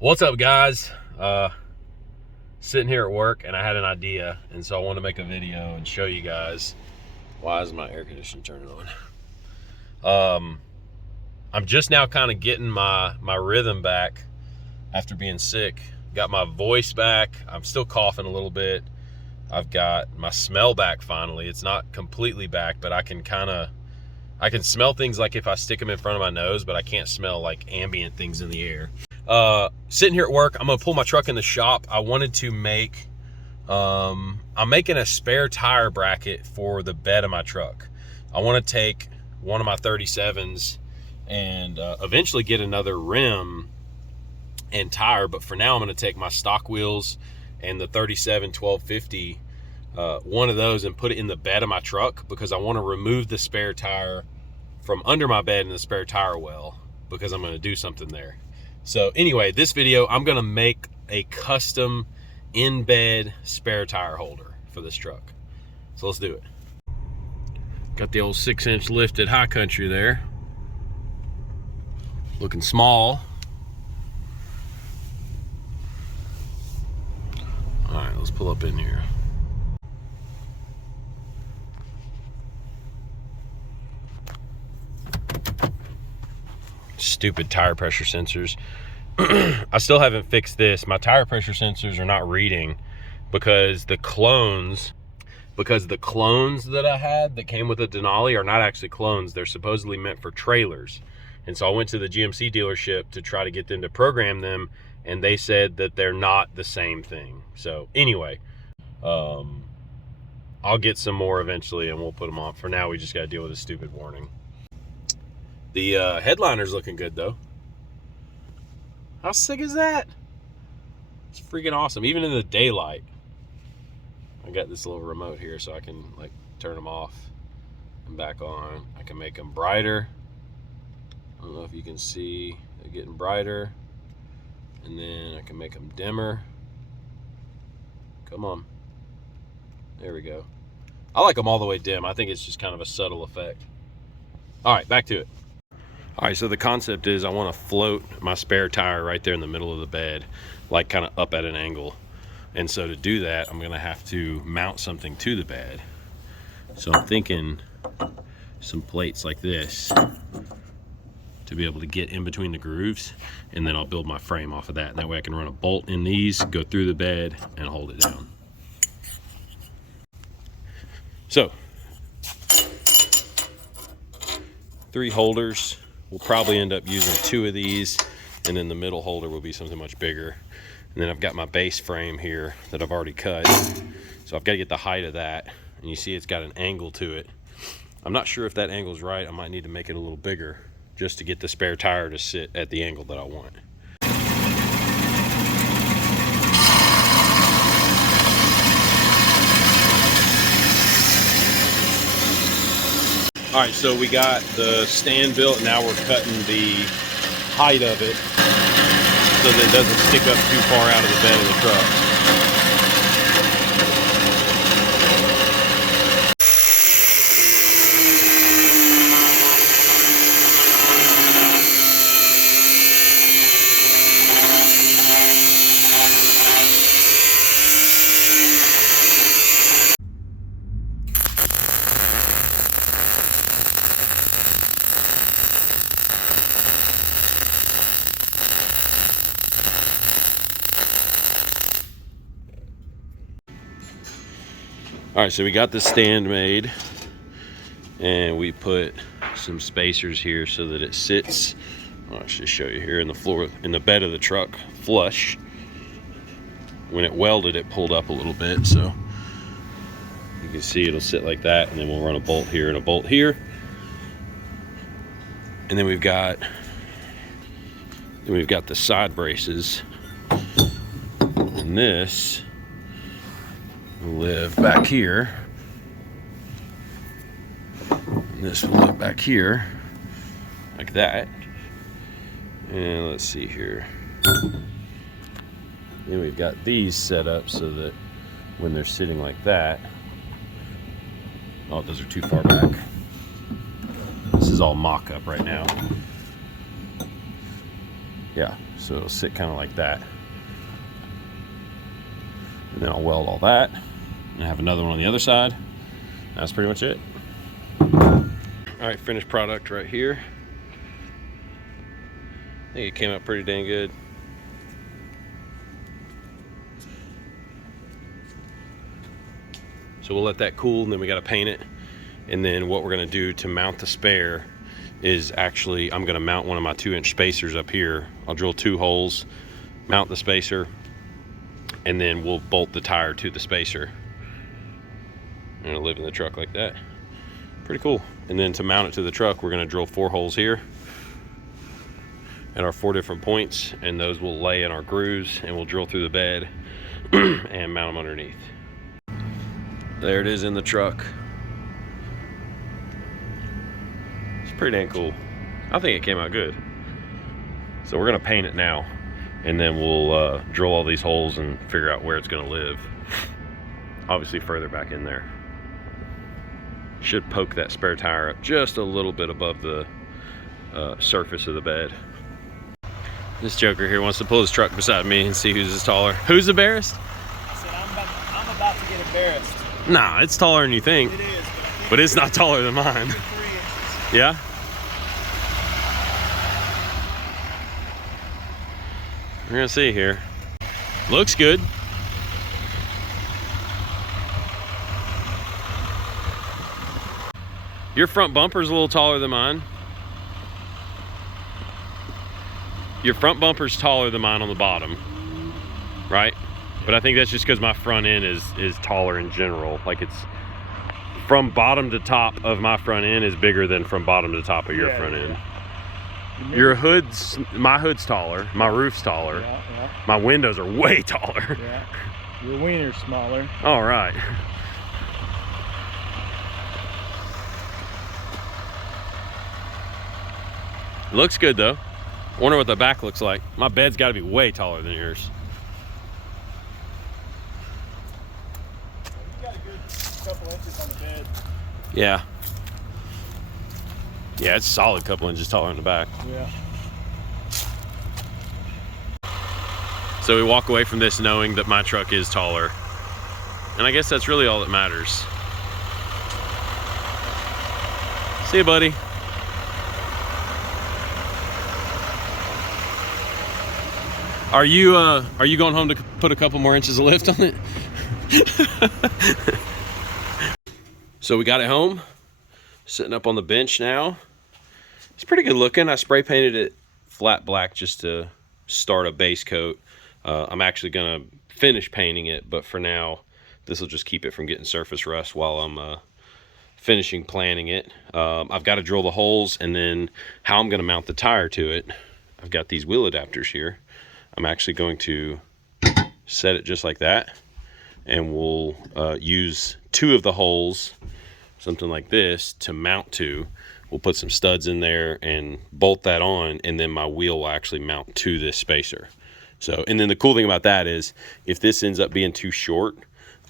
What's up, guys? Sitting here at work and I had an idea, and so I want to make a video and show you guys. Why is my air conditioner turning on? I'm just now kind of getting my rhythm back after being sick. Got my voice back. I'm still coughing a little bit. I've got my smell back finally. It's not completely back, but I can smell things like if I stick them in front of my nose, but I can't smell like ambient things in the air. Sitting here at work, I'm gonna pull my truck in the shop. I wanted to make, I'm making a spare tire bracket for the bed of my truck. I want to take one of my 37s and eventually get another rim and tire, but for now I'm going to take my stock wheels and the 37 1250, one of those, and put it in the bed of my truck, because I want to remove the spare tire from under my bed in the spare tire well, because I'm going to do something there. So anyway, this video, I'm going to make a custom in-bed spare tire holder for this truck. So let's do it. Got the old 6-inch lifted high country there. Looking small. All right, let's pull up in here. Stupid tire pressure sensors. I still haven't fixed this. My tire pressure sensors are not reading because the clones that I had that came with a Denali are not actually clones. They're supposedly meant for trailers. And so I went to the GMC dealership to try to get them to program them, and they said that they're not the same thing. So anyway, I'll get some more eventually and we'll put them on. For now, we just got to deal with a stupid warning. The headliner's looking good though. How sick is that? It's freaking awesome. Even in the daylight. I got this little remote here so I can like turn them off and back on. I can make them brighter. I don't know if you can see, they're getting brighter. And then I can make them dimmer. Come on. There we go. I like them all the way dim. I think it's just kind of a subtle effect. All right, back to it. All right, so the concept is I want to float my spare tire right there in the middle of the bed, like kind of up at an angle. And so to do that, I'm gonna have to mount something to the bed. So I'm thinking some plates like this to be able to get in between the grooves, and then I'll build my frame off of that. And that way I can run a bolt in these, go through the bed, and hold it down. So, 3 holders. We'll probably end up using 2 of these, and then the middle holder will be something much bigger. And then I've got my base frame here that I've already cut. So I've got to get the height of that. And you see it's got an angle to it. I'm not sure if that angle is right. I might need to make it a little bigger just to get the spare tire to sit at the angle that I want. All right, so we got the stand built. Now we're cutting the height of it so that it doesn't stick up too far out of the bed of the truck. All right, so we got the stand made, and we put some spacers here so that it sits, I'll just show you here, in the floor, in the bed of the truck, flush. When it welded, it pulled up a little bit, so you can see it'll sit like that, and then we'll run a bolt here and a bolt here. And then we've got the side braces, and this will live back here, and this will live back here like that. And let's see here, then we've got these set up so that when they're sitting like that, oh, those are too far back. This is all mock-up right now. Yeah, so it'll sit kind of like that. And then I'll weld all that. And I have another one on the other side. That's pretty much it. All right, finished product right here. I think it came out pretty dang good. So we'll let that cool, and then we got to paint it. And then what we're going to do to mount the spare is actually, I'm going to mount one of my 2-inch spacers up here. I'll drill 2 holes, mount the spacer, and then we'll bolt the tire to the spacer. And it'll live in the truck like that. Pretty cool. And then to mount it to the truck, we're going to drill 4 holes here at our 4 different points, and those will lay in our grooves, and we'll drill through the bed and mount them underneath. There it is in the truck. It's pretty dang cool. I think it came out good. So we're gonna paint it now, and then we'll drill all these holes and figure out where it's gonna live. Obviously further back in there. Should poke that spare tire up just a little bit above the surface of the bed. This joker here wants to pull his truck beside me and see who's taller. Who's embarrassed? I said I'm about to get embarrassed. Nah, it's taller than you think. It is, but it's not taller than mine. 3 inches. Yeah? We're gonna see here. Looks good. Your front bumper's a little taller than mine. Your front bumper's taller than mine on the bottom, right? But I think that's just because my front end is taller in general. Like, it's from bottom to top of my front end is bigger than from bottom to top of your front end. Your my hood's taller, my roof's taller, my windows are way taller. Yeah. Your wiener's smaller. All right. Looks good though. Wonder what the back looks like. My bed's got to be way taller than yours. You got a good couple inches on the bed. Yeah. Yeah, it's a solid couple inches taller in the back. Yeah. So we walk away from this knowing that my truck is taller. And I guess that's really all that matters. See you, buddy. Are you going home to put a couple more inches of lift on it? So we got it home, sitting up on the bench now. It's pretty good looking. I spray painted it flat black just to start a base coat. I'm actually gonna finish painting it, but for now, this will just keep it from getting surface rust while I'm finishing planning it. I've got to drill the holes, and then how I'm gonna mount the tire to it. I've got these wheel adapters here. I'm actually going to set it just like that, and we'll use 2 of the holes, something like this, to mount to. We'll put some studs in there and bolt that on, and then my wheel will actually mount to this spacer. So, and then the cool thing about that is, if this ends up being too short,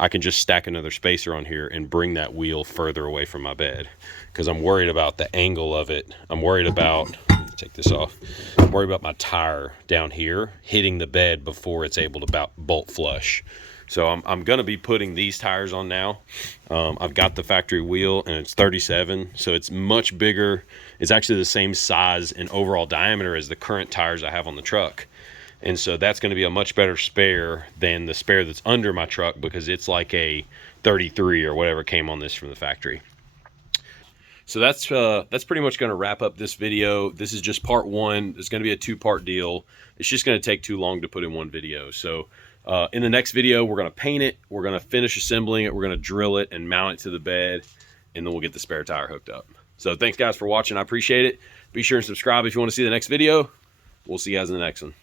I can just stack another spacer on here and bring that wheel further away from my bed, because I'm worried about the angle of it. I'm worried about, take this off, I'm worried about my tire down here hitting the bed before it's able to bolt flush. So I'm gonna be putting these tires on now. I've got the factory wheel, and it's 37, so it's much bigger. It's actually the same size and overall diameter as the current tires I have on the truck. And so that's gonna be a much better spare than the spare that's under my truck, because it's like a 33 or whatever came on this from the factory. So that's pretty much going to wrap up this video. This is just part 1. It's going to be a 2-part deal. It's just going to take too long to put in one video. So in the next video, we're going to paint it. We're going to finish assembling it. We're going to drill it and mount it to the bed, and then we'll get the spare tire hooked up. So thanks guys for watching. I appreciate it. Be sure and subscribe if you want to see the next video. We'll see you guys in the next one.